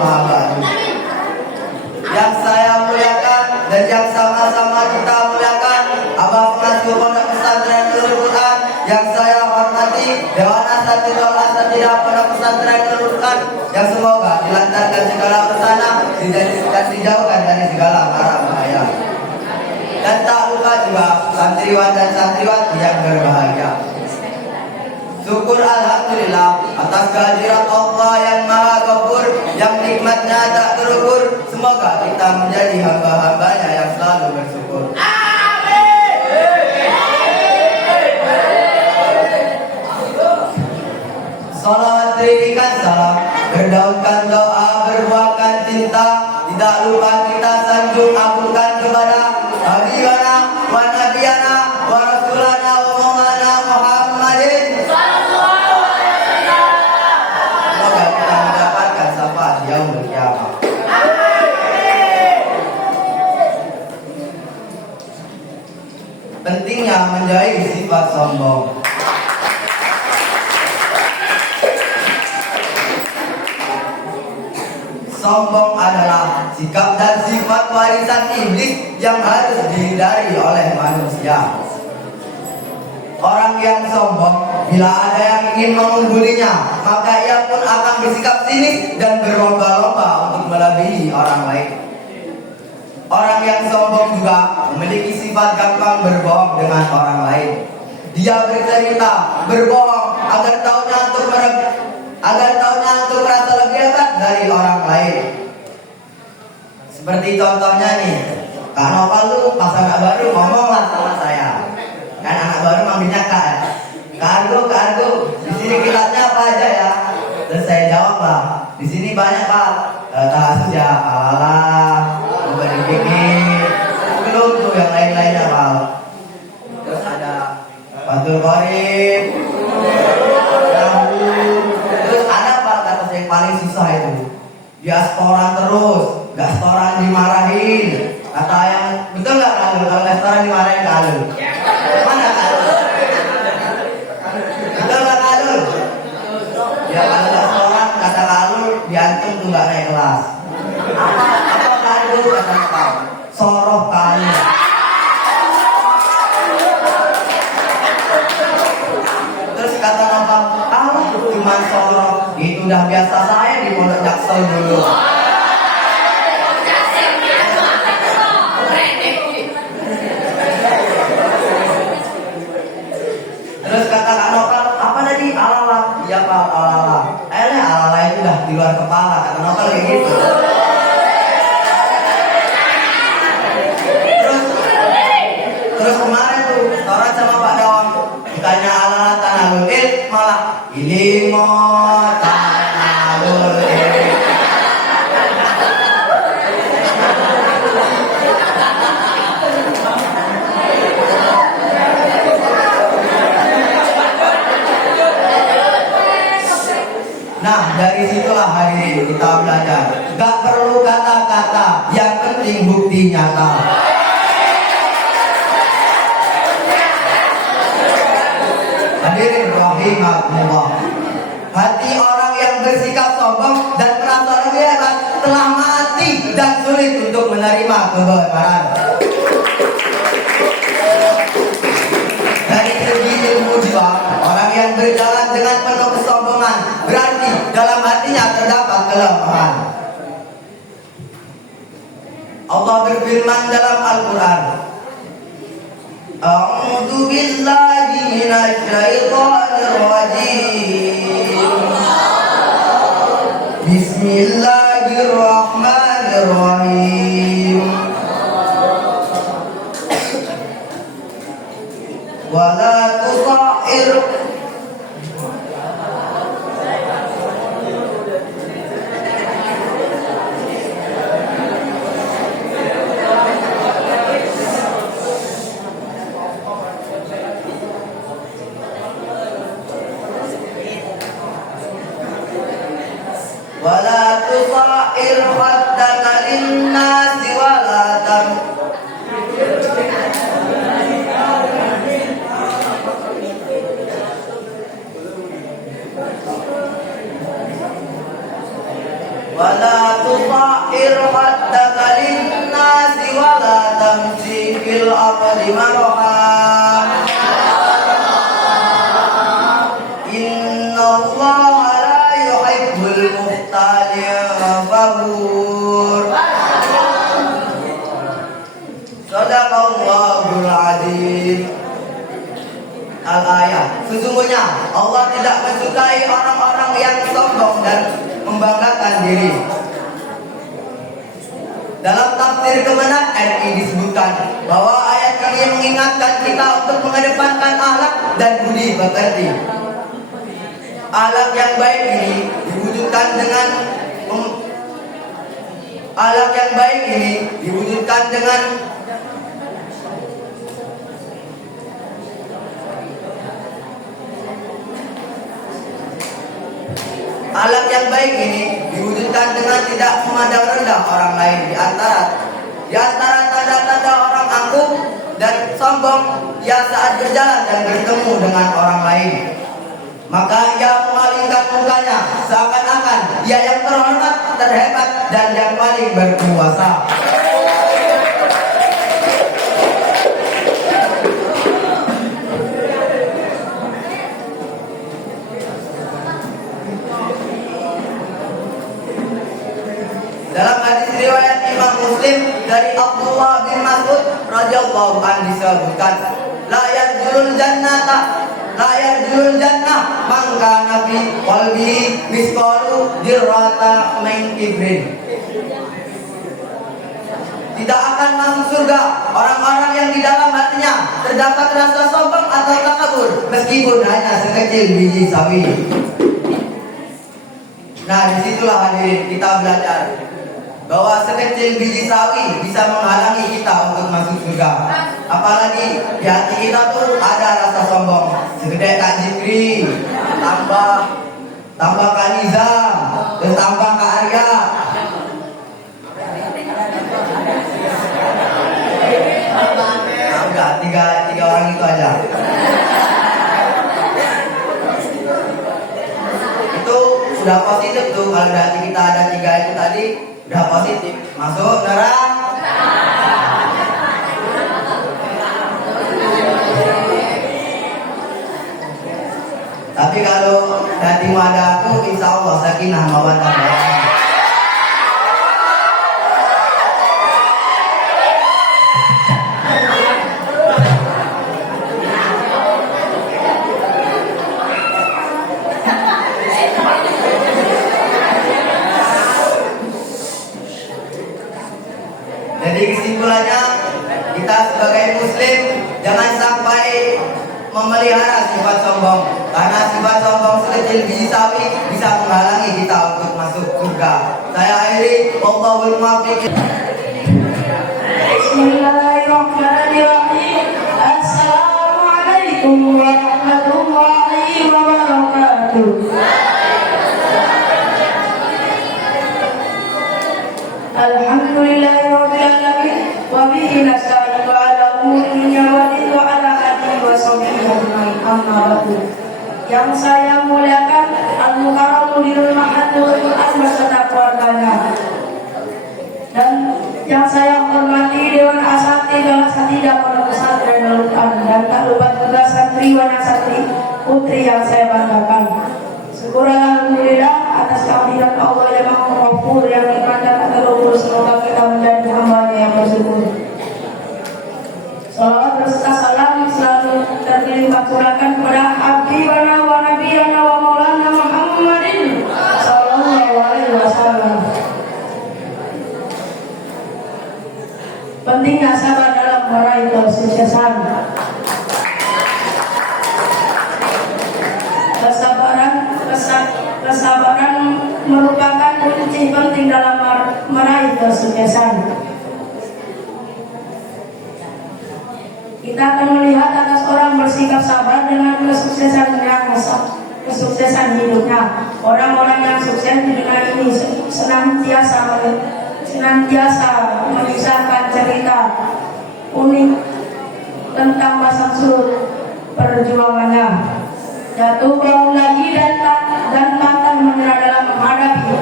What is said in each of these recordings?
amma ba'du. Yang saya muliakan dan yang sama-sama kita muliakan Abah Pengasuh Pondok Pesantren Nurul Quran, yang saya hormati Dewan Asatidul Asatidah Pondok Pesantren Nurul Quran, yang semoga dilancarkan segala urusan dan dijauhkan dari segala mara bahaya. Dan tak lupa juga santriwan dan santriwati yang berbahagia. Syukur alhamdulillah atas kehadirat Allah yang maha ghafur, yang nikmatnya tak terukur. Semoga kita menjadi hamba-hambanya yang selalu bersyukur. Amin. Salawat berikan salam, berdaunkan doa, berbuahkan cinta. Tidak lupa kita sanjung agungkan kepada Habibana wa Nabiyana wa Rasulana wa Maulana Muhammadin. Semoga kita mendapatkan syafaat yaumul qiyamah. Pentingnya menjauhi sifat sombong. Sombong adalah sikap dan sifat warisan iblis yang harus dihindari oleh manusia. Orang yang sombong, bila ada yang ingin mengunggulinya, maka ia pun akan bersikap sinis dan berlomba-lomba untuk melebihi orang lain. Orang yang sombong juga memiliki sifat gampang berbohong dengan orang lain. Dia bercerita, berbohong agar taunya untuk merasa lebih hebat dari orang lain. Seperti contohnya nih, Kak Nopal lu pas anak baru ngomonglah sama saya. Kan anak baru manggilnya Kak. Kak Argo, di sini kilatnya apa aja ya? Terus saya jawab lah, di sini banyak Pak. Tahasud ya, alah, memberi pikir. Belum tuh yang lain-lainnya Pak. Terus ada Fatul Qorib. Terus ada Pak kata saya paling susah itu. Dia setoran terus, gak setoran dimarahin. Kata yang betul nggak kalau gak setoran dimarahin kalau? Mana kalau? Betul nggak kalau? Ya kalau gak setoran kata kalau diancam tuh nggak naik kelas. Apa kalau kata kau? Soroh kalau. Terus kata Nopal, cuma soroh, itu udah biasa saya di Pondok Jaksel dulu. Terus kata Kak Nopal, apa tadi? Alala. Iya Pak, alala. Akhirnya alala itu udah di luar kepala, kata Nopal kayak gitu. Terus kemarin tuh, orang sama Pak Dawang, bukannya alala tanalul ilm, malah ilmu tanalul ilm. Nah, dari situlah hari ini kita belajar. Gak perlu kata-kata, yang penting bukti nyata. Hadirin rahimakumullah. Hati orang yang bersikap sombong dan merasa lebih hebat telah mati dan sulit untuk menerima kebenaran. Dari segi ilmu juga, orang yang berjalan dengan penuh kesombongan berarti dalam hatinya terdapat kelemahan. Allah berfirman dalam Al-Quran, A'udzu billahi minasy syaithanir rajim. Bismillahirrahmanirrahim. Wala tusa'ir khaddaka lin sa'ir haddaka linnasi wa la tamshi fil ardi maraha. Inna Allah la yuhibbul muhtalin fakhur. Sadaqallahul adzim. Al-ayat. Sesungguhnya Allah tidak mensukai orang-orang yang sombong dan membanggakan diri. Dalam tafsir Kemenak RI disebutkan bahwa ayat ini mengingatkan kita untuk mengedepankan akhlak dan budi pekerti. Akhlak yang baik ini diwujudkan dengan Akhlak yang baik ini diwujudkan dengan tidak memandang rendah orang lain. Di antara tanda-tanda orang angkuh dan sombong ia saat berjalan dan bertemu dengan orang lain, maka ia memalingkan mukanya seakan-akan ia yang terhormat, terhebat, dan yang paling berkuasa. Dalam hadis riwayat Imam Muslim dari Abdullah bin Mas'ud radhiyallahu anhu disebutkan, la yarjulul jannah man kana fi qalbihi misqalu dzarrata min kibrin. Tidak akan masuk surga orang-orang yang di dalam hatinya terdapat rasa sombong atau takabur meskipun hanya sekecil biji sawi. Nah, disitulah hadirin kita belajar bahwa sekecil biji sawi bisa menghalangi kita untuk masuk surga. Apalagi di hati kita tuh ada rasa sombong. Segede Kak Jikri, tambah Kak Nizam, terus tambah Kak Arya. Nah, udah tiga orang itu aja. Itu sudah positif tuh kalau di hati kita ada 3 itu tadi. Udah positif, masuk neraka. Tapi kalau hatimu ada aku, insya Allah sakinah mawaddah. Jadi kesimpulannya, kita sebagai muslim jangan sampai memelihara sifat sombong, karena sifat sombong sekecil biji sawi bisa menghalangi kita untuk masuk surga. Saya akhiri, wallahul muwaffiq. Bismillahirrahmanirrahim. Assalamualaikum warahmatullahi wabarakatuh. Alhamdulillahirabbil alamin wa bihi nasta'inu ala umuri dunya wa ala alihi wa sahbihi ajma'in. Amma ba'du. Yang saya muliakan Al-Mukarram Mudirul Mahadul Quran beserta keluarganya, dan yang saya hormati Dewan Asatidz dan Asatidzah Pondok Pesantren Darul Quran, dan tak lupa juga santriwan santri putri yang saya banggakan. Syukur alhamdulillah atas kehadiran Allah yang Maha Ghafur, yang nikmat dan terlebur. Semoga kita menjadi hamba yang bersyukur. Salawat berserta salam selalu terlimpah curahkan kepada Habibana wa Nabiyana wa Maulana Muhammadin sallallahu alaihi wasallam. Pentingnya sabar dalam meraih kesuksesan. Kesabaran merupakan kunci penting dalam meraih kesuksesan. Kita akan melihat atas orang bersikap sabar dengan kesuksesan hidupnya. Orang-orang yang sukses di dunia ini senantiasa mengisahkan cerita unik tentang masa sulit perjuangannya. Jatuh bangun lagi dan pantang menyerah dalam menghadapi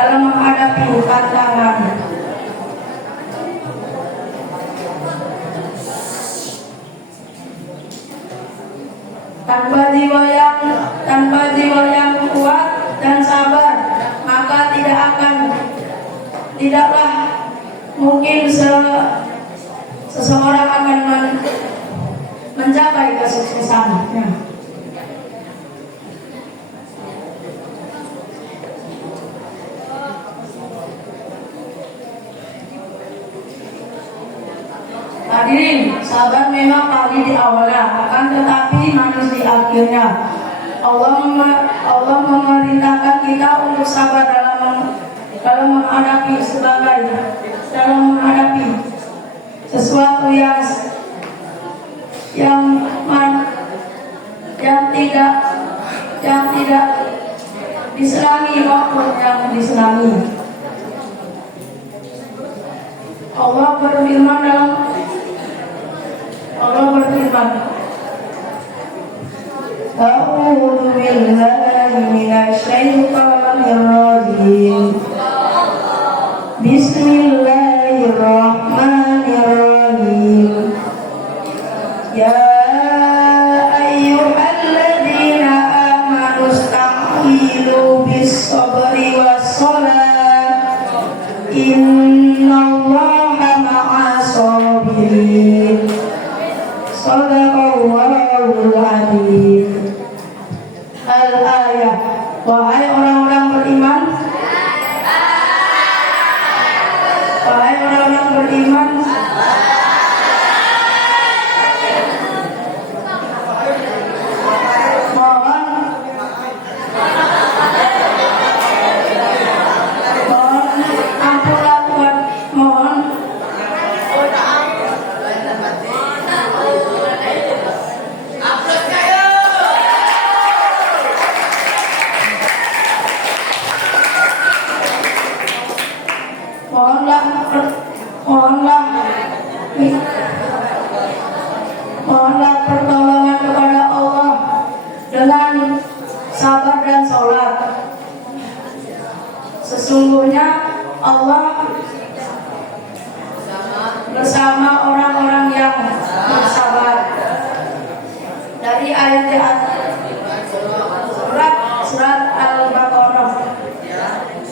dalam menghadapi tantangan. Tanpa jiwa yang kuat dan sabar, maka tidaklah mungkin seseorang akan mencapai kesuksesan. Hadirin, sabar memang pahit di awalnya, akan tetapi manis di akhirnya. Allah memerintahkan kita untuk sabar dalam menghadapi sesuatu yang tidak disenangi maupun yang disenangi. Allah berfirman, A'udzu billahi minasy syaithanir rajim. Bismillahirrahmanirrahim. Ya ayyuhalladzina amanu ista'iinu bis-sabri was-shalah. Innallaha ma'as-sabirin. Shadaqallahul adzim. Al-ayah. Wahai orang-orang beriman, mohonlah pertolongan kepada Allah dengan sabar dan sholat. Sesungguhnya Allah bersama orang-orang yang bersabar. Dari ayat surat Al-Baqarah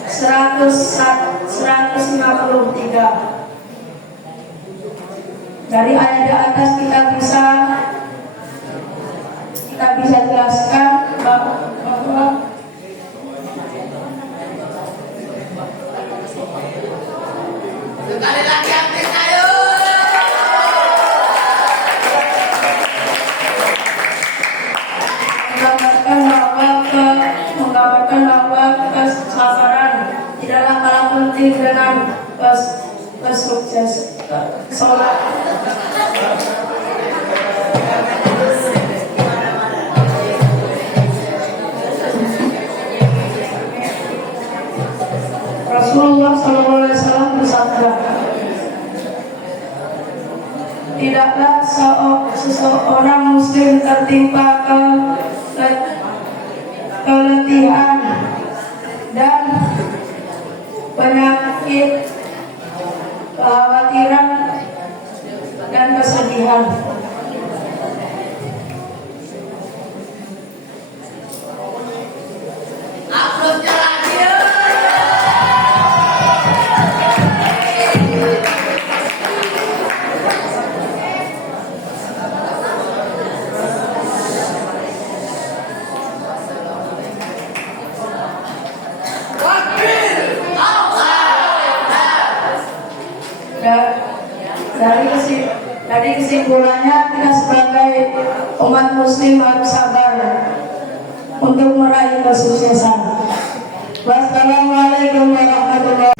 153. Dari ayat di atas kita bisa jelaskan bahwa sekali lagi aktif, ayo. menggambarkan bahwa kesabaran tidaklah kalah penting dengan kesuksesan. Sholat. Rasulullah SAW bersabda, tidaklah seseorang muslim tertimpa keletihan dan penyakit, kekhawatiran dan kesedihan. Uploadnya lagi ya. Dari kesimpulannya, kita sebagai umat muslim harus sabar untuk meraih kesuksesan. Wassalamualaikum warahmatullahi wabarakatuh.